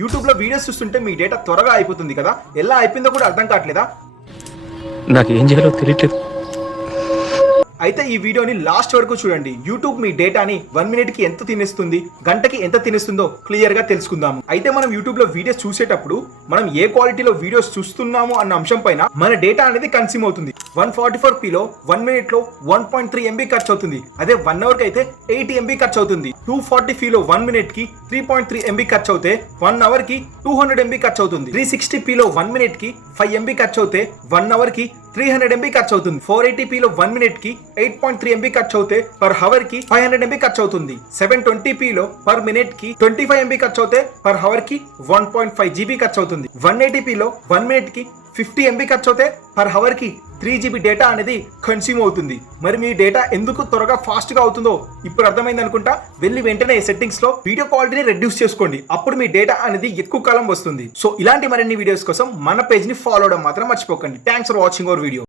YouTube లో videos చూస్తుంటే మీ data త్వరగా అయిపోతుంది కదా, ఎలా అయిపోయిందో కూడా అర్థం కావట్లేదా? నాకేం చేయాలో తెలియట్లేదు. అయితే ఈ వీడియోని లాస్ట్ వరకు చూడండి. యూట్యూబ్ మీ డేటాని 1 మినిట్ కి ఎంత తినేస్తుంది, గంటకి ఎంత తినేస్తుందో క్లియర్ గా తెలుసుకుందాము. అయితే మనం యూట్యూబ్ లో వీడియోస్ చూసేటప్పుడు మనం ఏ క్వాలిటీలో వీడియోస్ చూస్తున్నాము అన్న అంశం పైన మన డేటా అనేది కన్స్యూమ్ అవుతుంది. 144p లో 1 మినిట్ లో 1.3 MB ఖర్చు అవుతుంది. అదే 1 అవర్ కి అయితే 80 MB ఖర్చు అవుతుంది. 240p లో 1 మినిట్ కి 3.3 MB ఖర్చు అవుతే 1 అవర్ కి 200 MB ఖర్చు అవుతుంది. 360p లో 1 మినిట్ కి 5 MB ఖర్చు అవుతే 1 అవర్ కి 300 MB ఖర్చు అవుతుంది. 480p లో 1 మినిట్ కి 8.3 MB ఖర్చు అవుతే పర్ హవర్ కి 500 MB ఖర్చు అవుతుంది. 720p లో పర్ మినిట్ కి 25 MB ఖర్చు అవుతే పర్ హవర్ కి 1.5 GB ఖర్చు అవుతుంది. 180p లో 1 మినిట్ కి 50 MB ఖర్చు అవుతే పర్ హవర్ కి 3 GB డేటా అనేది కన్స్యూమ్ అవుతుంది. మరి మీ డేటా ఎందుకు త్వరగా ఫాస్ట్ గా అవుతుందో ఇప్పుడు అర్థమైంది అనుకుంటా. వెళ్ళి వెంటనే సెట్టింగ్స్ లో వీడియో క్వాలిటీని రెడ్యూస్ చేసుకోండి. అప్పుడు మీ డేటా అనేది ఎక్కువ కాలం వస్తుంది. సో ఇలాంటి మరిన్ని వీడియోస్ కోసం మన పేజ్ ని ఫాలో అవడం మాత్రం మర్చిపోకండి. Thanks for watching our video.